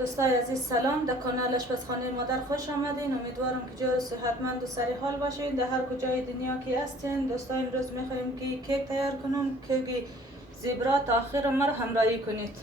دوستای عزیز سلام، در کانال آشپزخانه مادر خوش آمدین. امیدوارم که جور صحتمند و سری حال باشین در هر کجای دنیا که هستین. دوستای امروز میخوایم که کیک تیار کنم. کیک زبرا. تا آخر ما همراهی کنید.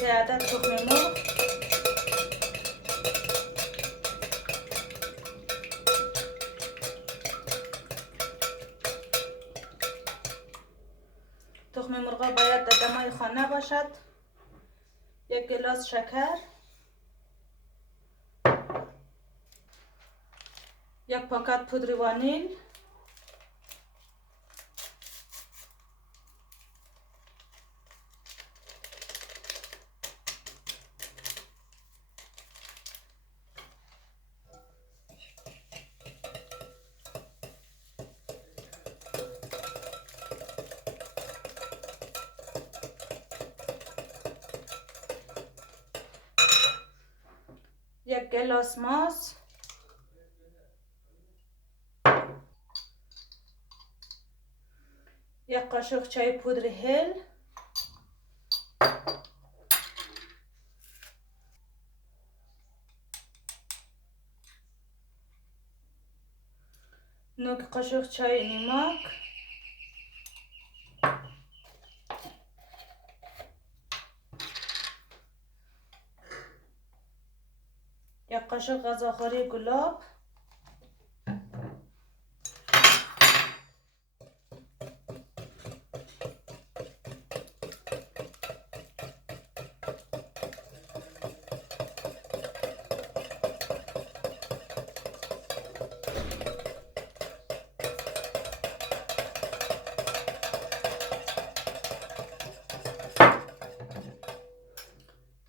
سه عدد تخم مرغ، تخم مرغ باید در دمای خانه باشد. یک گلاس شکر، یک پاکت پودر وانیل، یک گلاس ماست، یک قاشق چای پودر هل، نوک قاشق چای نمک، یک قاشق غذاخوری گلاب،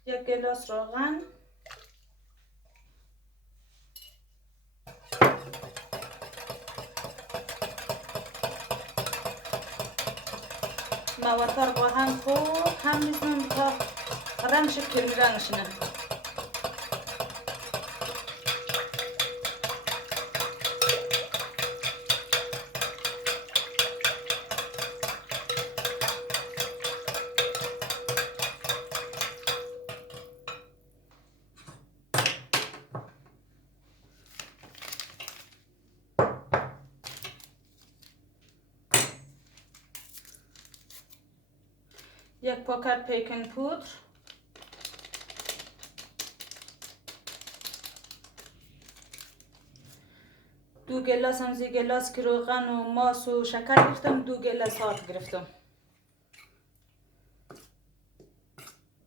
یک گلاس روغن، موتر با هم خوب هم میزنم تا رنگش کرمی رنگ شنه. یک پاکت بیکینگ پودر، دو گلاس هم زی گلاس که روغن و ماس و شکر گرفتم، دو گلاس آب گرفتم.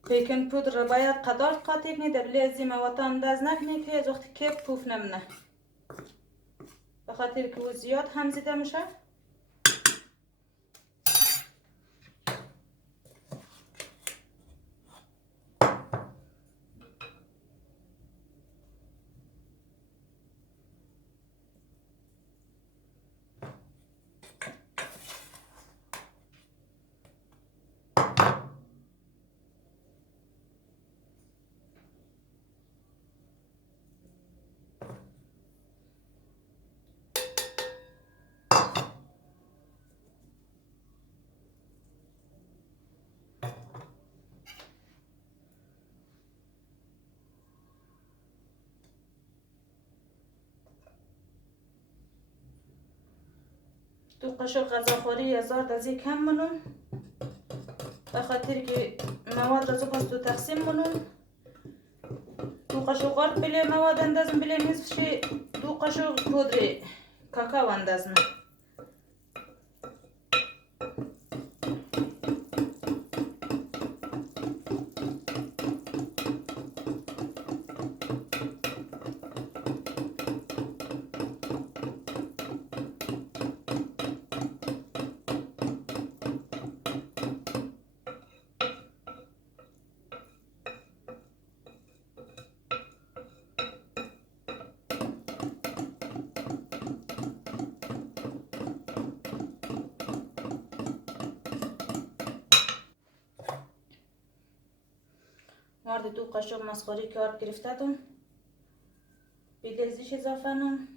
بیکینگ پودر را باید قدار قاطی کنید، بلی از این مواد انداز نکنید که از وقتی که پوف نمونه، به خاطر که او زیاد هم زیده میشه. دو قاشق غذاخوری هزار از یک کم منم، به خاطر که مواد را زباست تو تقسیم منم. دو قاشق آرد بله مواد اندازم، بله نصفش دو قاشق پودر کاکاو اندازم. مارد 2 قاشق مسخاری که آرد گرفته دم بیلیزیش اضافه نم.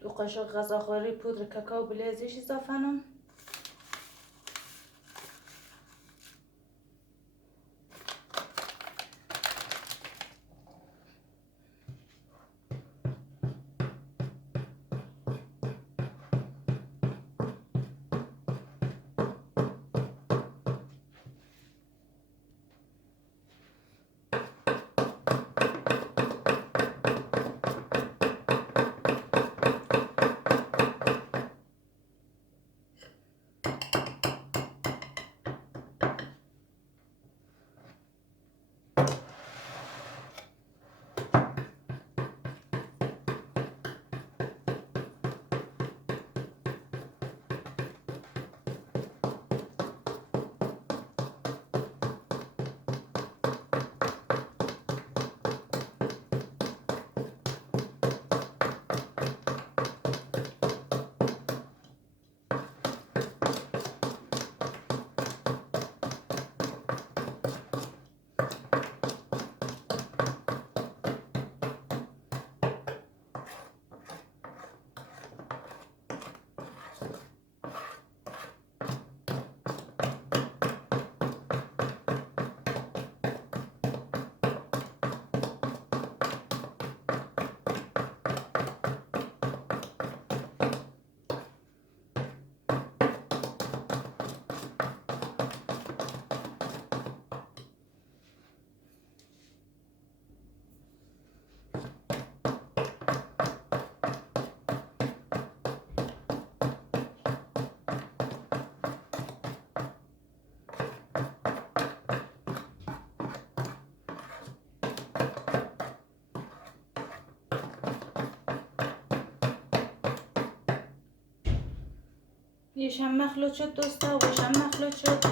دو قاشق غذاخوری پودر کاکائو بیلیزیش اضافه نم. یشم مخلوط شد دوستا و یشم مخلوط شد.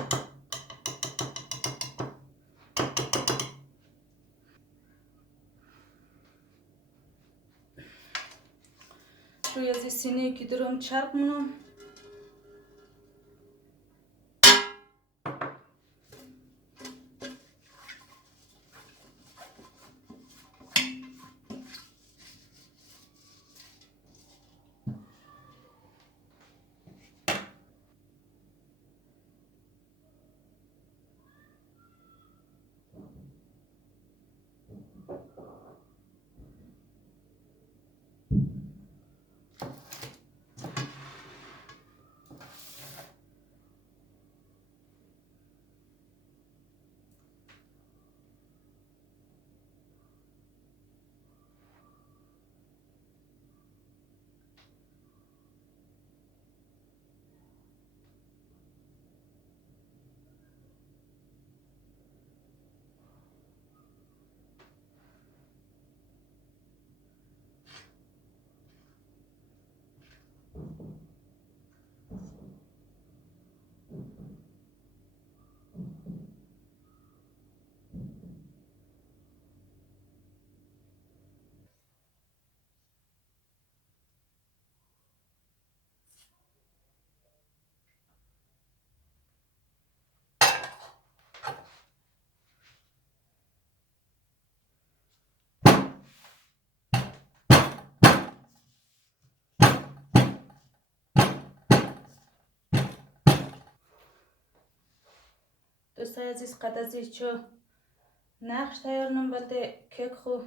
روی از سینه که درم چرب منم دوستای عزیز. قد از این چو نقش تیار نم بلده کیک خو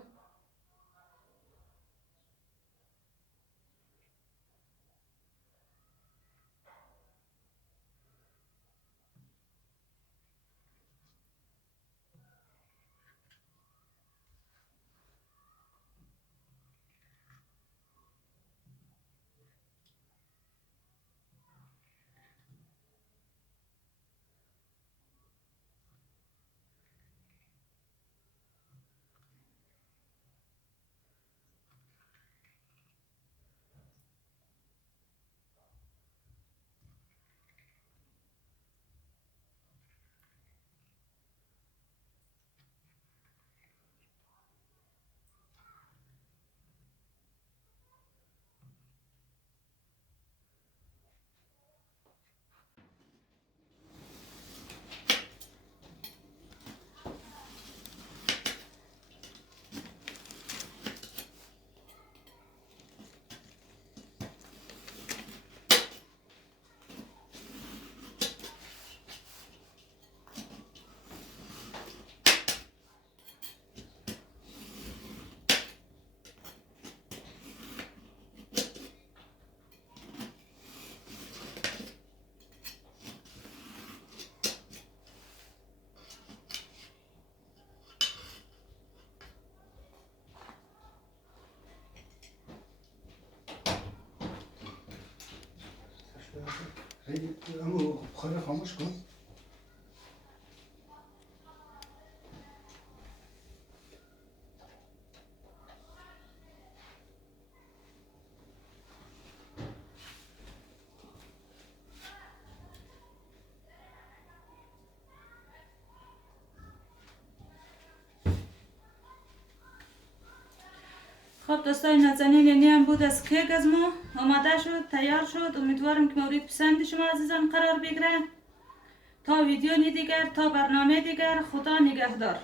اما بخار خاموش کن. خب دوستای نازنین، اینی هم بود از کیک از ما آماده شد، تیار شد. امیدوارم که مورد پسند شما عزیزان قرار بگیره. تا ویدیو دیگر، تا برنامه دیگر، خدا نگهدار.